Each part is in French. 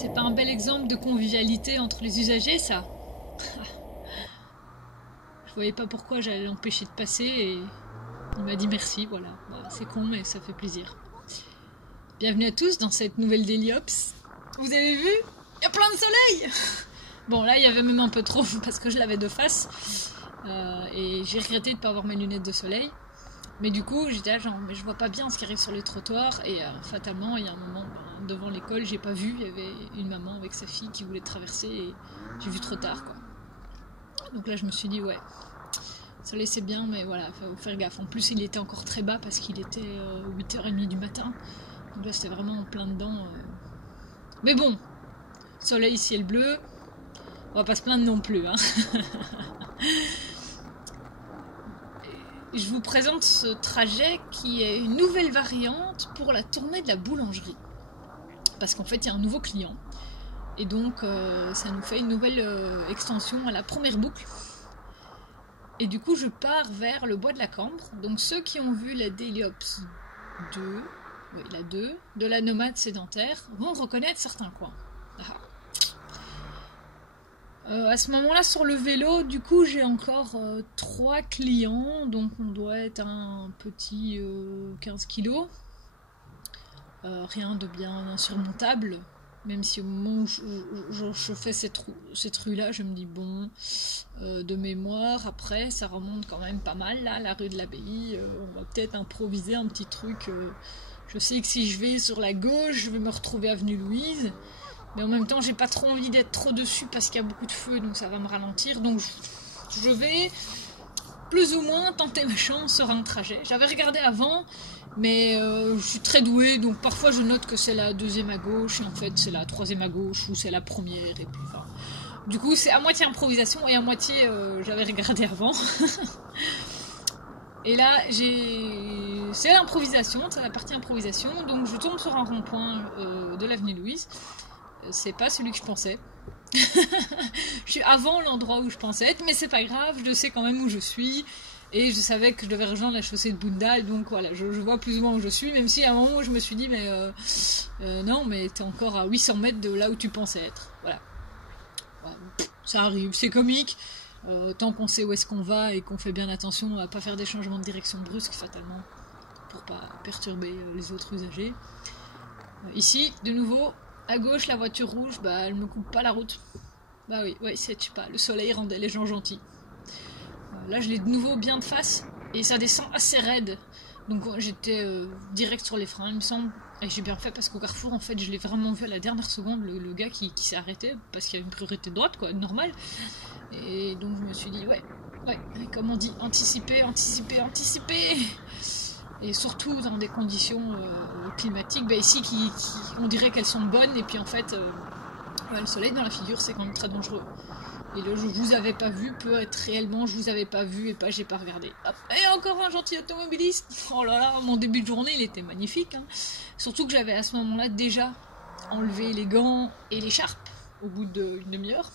C'est pas un bel exemple de convivialité entre les usagers, ça? Je voyais pas pourquoi j'allais l'empêcher de passer et il m'a dit merci, voilà. Bah, c'est con, mais ça fait plaisir. Bienvenue à tous dans cette nouvelle Déliops. Vous avez vu? Il y a plein de soleil. Bon, là, il y avait même un peu trop parce que je l'avais de face. Et j'ai regretté de ne pas avoir mes lunettes de soleil. Mais du coup, j'étais là genre, mais je vois pas bien ce qui arrive sur les trottoirs. Et fatalement, il y a un moment, devant l'école, j'ai pas vu. Il y avait une maman avec sa fille qui voulait traverser et j'ai vu trop tard, quoi. Donc là, je me suis dit, ouais, le soleil c'est bien, mais voilà, faut faire gaffe. En plus, il était encore très bas parce qu'il était 8h30 du matin. Donc là, c'était vraiment en plein dedans. Mais bon, soleil, ciel bleu, on va pas se plaindre non plus, hein. Je vous présente ce trajet qui est une nouvelle variante pour la tournée de la boulangerie. Parce qu'en fait, il y a un nouveau client. Et donc, ça nous fait une nouvelle extension à la première boucle. Et du coup, je pars vers le bois de la Cambre. Donc, ceux qui ont vu la Déliops 2, oui, la 2, de la nomade sédentaire, vont reconnaître certains coins. À ce moment-là, sur le vélo, du coup, j'ai encore 3 clients, donc on doit être un petit 15 kilos. Rien de bien insurmontable, même si au moment où je fais cette rue-là, je me dis, bon, de mémoire, après, ça remonte quand même pas mal, là, la rue de l'Abbaye, on va peut-être improviser un petit truc. Je sais que si je vais sur la gauche, je vais me retrouver avenue Louise. Mais en même temps, j'ai pas trop envie d'être trop dessus parce qu'il y a beaucoup de feu, donc ça va me ralentir. Donc je vais plus ou moins tenter ma chance sur un trajet. J'avais regardé avant, mais je suis très douée, donc parfois je note que c'est la deuxième à gauche, et en fait c'est la troisième à gauche, ou c'est la première, et puis enfin... Du coup, c'est à moitié improvisation, et à moitié j'avais regardé avant. Et là, c'est l'improvisation, c'est la partie improvisation, donc je tombe sur un rond-point de l'avenue Louise. C'est pas celui que je pensais. Je suis avant l'endroit où je pensais être, mais c'est pas grave, je sais quand même où je suis. Et je savais que je devais rejoindre la chaussée de Boondal, donc voilà, je vois plus ou moins où je suis, même si à un moment où je me suis dit, mais non, mais t'es encore à 800 mètres de là où tu pensais être. Voilà. Ça arrive, c'est comique. Tant qu'on sait où est-ce qu'on va et qu'on fait bien attention à pas faire des changements de direction brusques, fatalement, pour pas perturber les autres usagers. Ici, de nouveau, à gauche, la voiture rouge, bah, elle me coupe pas la route. Bah oui, ouais, c'est, je sais pas, le soleil rendait les gens gentils. Là, je l'ai de nouveau bien de face, et ça descend assez raide. Donc j'étais direct sur les freins, il me semble. Et j'ai bien fait parce qu'au carrefour, en fait, je l'ai vraiment vu à la dernière seconde, le gars qui s'est arrêté, parce qu'il y a une priorité de droite, quoi, normal. Et donc je me suis dit, ouais, comme on dit, anticiper. Et surtout dans des conditions climatiques, bah ici, on dirait qu'elles sont bonnes, et puis en fait, le soleil dans la figure, c'est quand même très dangereux. Et le je vous avais pas vu peut être réellement je vous avais pas vu et pas j'ai pas regardé. Hop. Et encore un gentil automobiliste. Oh là là, mon début de journée, il était magnifique. Hein. Surtout que j'avais à ce moment-là déjà enlevé les gants et l'écharpe au bout d'une demi-heure.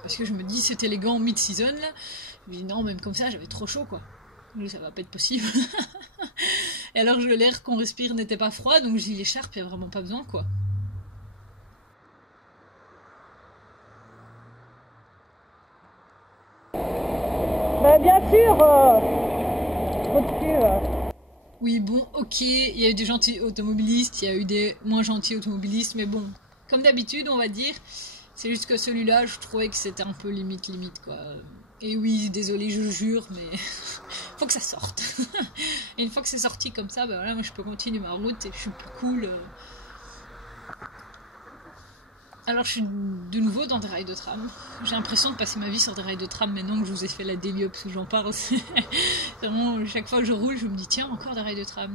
Parce que je me dis, c'était les gants mid-season, là. Je me dis, non, même comme ça, j'avais trop chaud, quoi. Ça va pas être possible. Et alors, l'air qu'on respire n'était pas froid, donc j'ai dit, l'écharpe, il n'y a vraiment pas besoin, quoi. Bah, bien sûr, trop de cul. Oui, bon, ok, il y a eu des gentils automobilistes, il y a eu des moins gentils automobilistes, mais bon, comme d'habitude, on va dire... C'est juste que celui-là, je trouvais que c'était un peu limite, quoi. Et oui, désolé, je jure, mais faut que ça sorte. Et une fois que c'est sorti comme ça, bah voilà, moi je peux continuer ma route et je suis plus cool. Alors je suis de nouveau dans des rails de tram. J'ai l'impression de passer ma vie sur des rails de tram maintenant que je vous ai fait la Déliops où j'en parle. Vraiment, chaque fois que je roule, je me dis tiens, encore des rails de tram,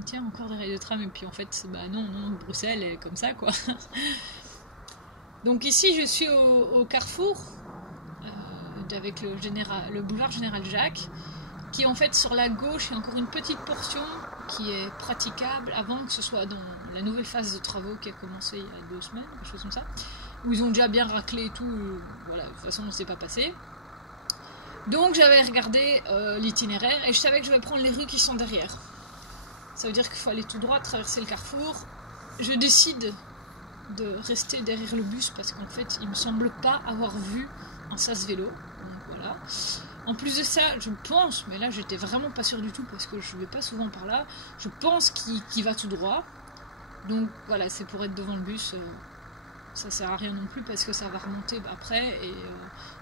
et puis en fait, bah non, Bruxelles est comme ça, quoi. Donc ici, je suis au carrefour, avec le boulevard Général Jacques, qui en fait sur la gauche, il y a encore une petite portion qui est praticable avant que ce soit dans la nouvelle phase de travaux qui a commencé il y a 2 semaines, quelque chose comme ça, où ils ont déjà bien raclé et tout, voilà, de toute façon on ne s'est pas passé. Donc j'avais regardé l'itinéraire et je savais que je vais prendre les rues qui sont derrière. Ça veut dire qu'il faut aller tout droit, traverser le carrefour. Je décide de rester derrière le bus parce qu'en fait il me semble pas avoir vu un sas vélo. Donc voilà. En plus de ça, je pense, mais là j'étais vraiment pas sûre du tout parce que je vais pas souvent par là, je pense qu'il va tout droit. Donc voilà, c'est pour être devant le bus, ça sert à rien non plus parce que ça va remonter après et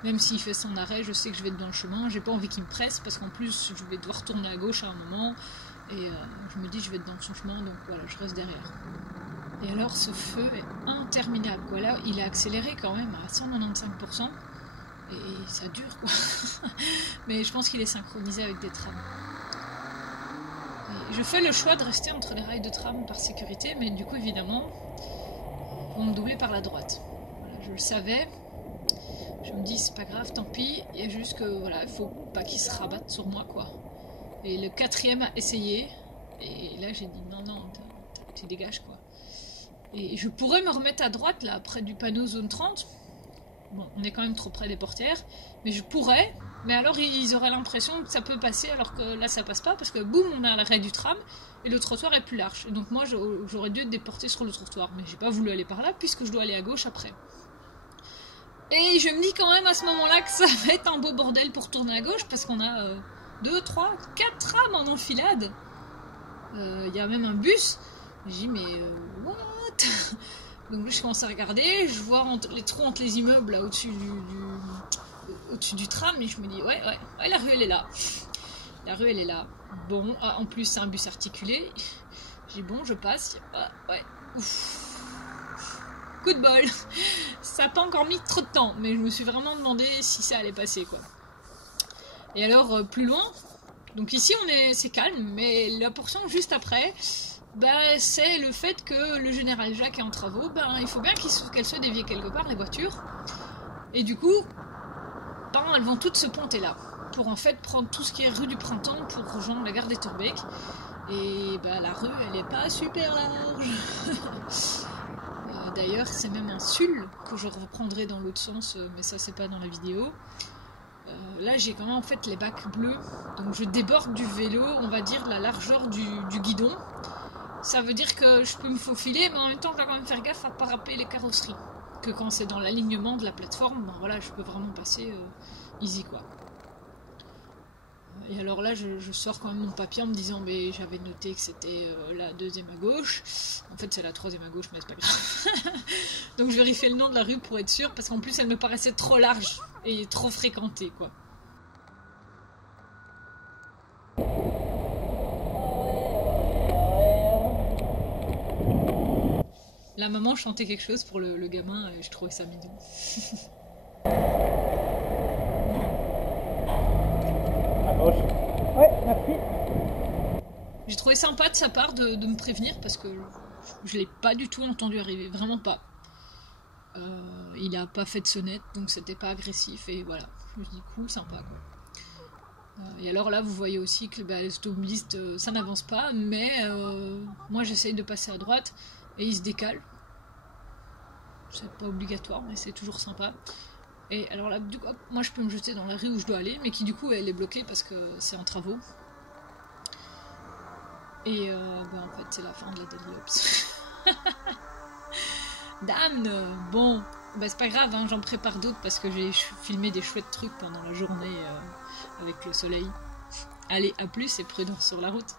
même s'il fait son arrêt, je sais que je vais être dans le chemin, j'ai pas envie qu'il me presse parce qu'en plus je vais devoir tourner à gauche à un moment et je me dis je vais être dans son chemin, donc voilà, je reste derrière. Et alors ce feu est interminable, quoi. Là il a accéléré quand même à 195%. Et ça dure quoi. Mais je pense qu'il est synchronisé avec des trams. Et je fais le choix de rester entre les rails de tram par sécurité, mais du coup évidemment on me doublait par la droite. Voilà, je le savais. Je me dis c'est pas grave, tant pis. Il y a juste que voilà, il faut pas qu'il se rabatte sur moi quoi. Et le quatrième a essayé. Et là j'ai dit non, tu dégages quoi. Et je pourrais me remettre à droite là, près du panneau zone 30. Bon, on est quand même trop près des portières, mais je pourrais, mais alors ils auraient l'impression que ça peut passer, alors que là ça passe pas, parce que boum, on a l'arrêt du tram, et le trottoir est plus large. Et donc moi j'aurais dû être déportée sur le trottoir, mais j'ai pas voulu aller par là, puisque je dois aller à gauche après. Et je me dis quand même à ce moment-là que ça va être un beau bordel pour tourner à gauche, parce qu'on a 2, 3, 4 trams en enfilade. Il y a même un bus. Je dis mais what? Donc je commence à regarder, je vois les trous entre les immeubles là au-dessus au-dessus du tram et je me dis ouais, la rue elle est là. La rue elle est là. Bon, en plus c'est un bus articulé. J'ai dit bon, je passe. Ouais. Ouf. Coup de bol. Ça n'a pas encore mis trop de temps, mais je me suis vraiment demandé si ça allait passer quoi. Et alors plus loin, donc ici c'est calme, mais la portion juste après. C'est le fait que le général Jacques est en travaux, il faut bien qu'elle soit déviée quelque part, les voitures. Et du coup, elles vont toutes se pointer là, pour en fait prendre tout ce qui est rue du Printemps pour rejoindre la gare des Tourbeek. Et la rue, elle est pas super large. D'ailleurs, c'est même un sul que je reprendrai dans l'autre sens, mais ça c'est pas dans la vidéo. Là, j'ai quand même en fait les bacs bleus, donc je déborde du vélo, on va dire la largeur du guidon. Ça veut dire que je peux me faufiler, mais en même temps, je dois quand même faire gaffe à ne pas râper les carrosseries. Que quand c'est dans l'alignement de la plateforme, voilà, je peux vraiment passer easy, quoi. Et alors là, je sors quand même mon papier en me disant, mais j'avais noté que c'était la deuxième à gauche. En fait, c'est la troisième à gauche, mais c'est pas grave. Donc je vérifie le nom de la rue pour être sûre, parce qu'en plus, elle me paraissait trop large et trop fréquentée, quoi. La maman chantait quelque chose pour le gamin et je trouvais ça mignon. À gauche. Ouais, merci. J'ai trouvé sympa de sa part de me prévenir parce que je l'ai pas du tout entendu arriver, vraiment pas. Il a pas fait de sonnette donc c'était pas agressif et voilà. Je me dis cool, sympa quoi. Et alors là vous voyez aussi que les automobilistes ça n'avance pas, mais moi j'essaye de passer à droite. Et il se décale. C'est pas obligatoire, mais c'est toujours sympa. Et alors là, du coup, moi je peux me jeter dans la rue où je dois aller, mais qui du coup elle est bloquée parce que c'est en travaux. Et en fait c'est la fin de la Daily Ops. Damn. Bon, c'est pas grave, hein, j'en prépare d'autres parce que j'ai filmé des chouettes trucs pendant la journée avec le soleil. Allez, à plus et prudence sur la route.